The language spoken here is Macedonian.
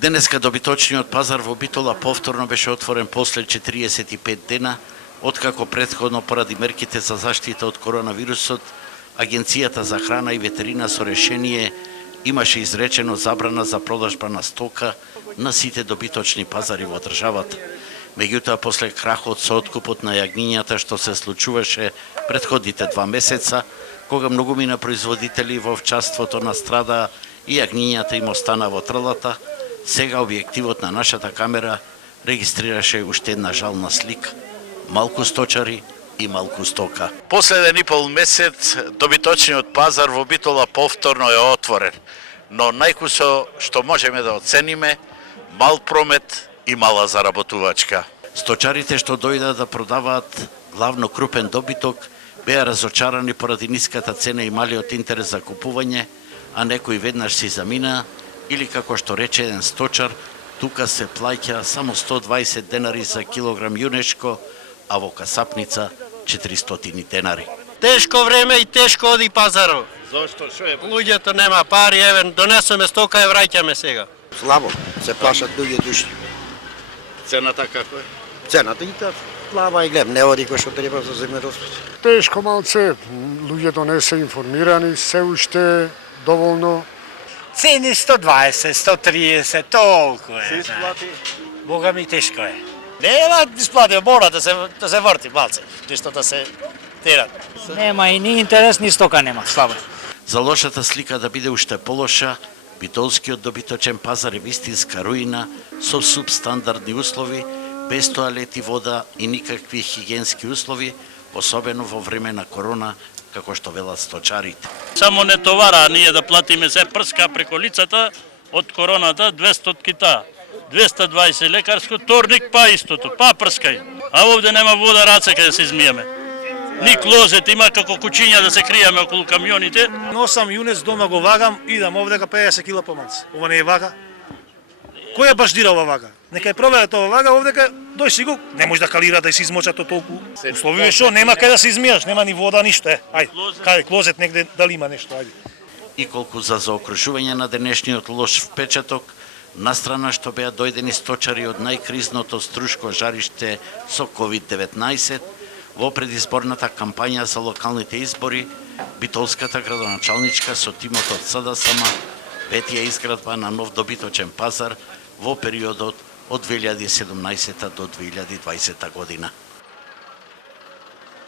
Денеска добиточниот пазар во Битола повторно беше отворен после 45 дена, откако претходно поради мерките за заштита од коронавирусот, Агенцијата за храна и ветерина со решение имаше изречено забрана за продажба на стока на сите добиточни пазари во државата. Меѓутоа, после крахот со откупот на јагнињата што се случуваше претходните 2 месеца, кога многумина производители во вчаството настрадаа и јагнињата им остана во трлата, сега објективот на нашата камера регистрираше уште една жална слика. Малку сточари и малку стока. Последен и пол месец добиточниот пазар во Битола повторно е отворен, но најкусо што можеме да оцениме, мал промет и мала заработувачка. Сточарите што дојдат да продаваат главно крупен добиток беа разочарани поради ниската цена и малиот интерес за купување, а некои веднаш си замина или како што рече еден сточар, тука се плаќа само 120 денари за килограм јунешко, а во касапница 400 денари. Тешко време и тешко оди пазарот. Зошто? Шо е? Луѓето нема пари, еве донесоме стока и враќаме сега. Слабо, се плашат луѓе души. Цената како е? Цената и та плава и гледам, не оди кој што треба за земјоделство. Тешко малце, луѓето не се информирани, се уште доволно. Цени 120, 130, толку е. Се исплати? Бога ми тешко е. Нема исплати, мора да се врти малце, нешто да се тера. Нема и ни интерес, ни стока нема, слабо. За лошата слика да биде уште полоша, битолскиот добиточен пазар е вистинска руина со субстандардни услови, без тоалети, вода и никакви хигиенски услови, особено во време на корона, како што велат сточарите. Само не товара, ние да платиме се прска преко лицата од короната 200 кита. 220 лекарско, торник па истото, па прскај. А овде нема вода, раце каде се измиеме. Ни клозет, има како кучиња да се криеме околу камионите. Носам јунец дома го вагам, идам овдека 50 кила помалце. Ова не е вага. Кој ја баш дира ова вага? Нека ја проверат ова вага, овдека дој си го, не може да калира да се измоча то толку. Условие што, нема каде да се измиеш, нема ни вода, ништо е. Ајде, каде клозет негде, дали има нешто, ајде. И колку за заокружување на денешниот лош впечаток, настрана што беа дојдени сточари од најкризното струшко жариште со COVID-19, во предизборната кампања за локалните избори, битолската градоначалничка со тимот од СДСМ ветија изградба на нов добиточен пазар во периодот од 2017 до 2020 година.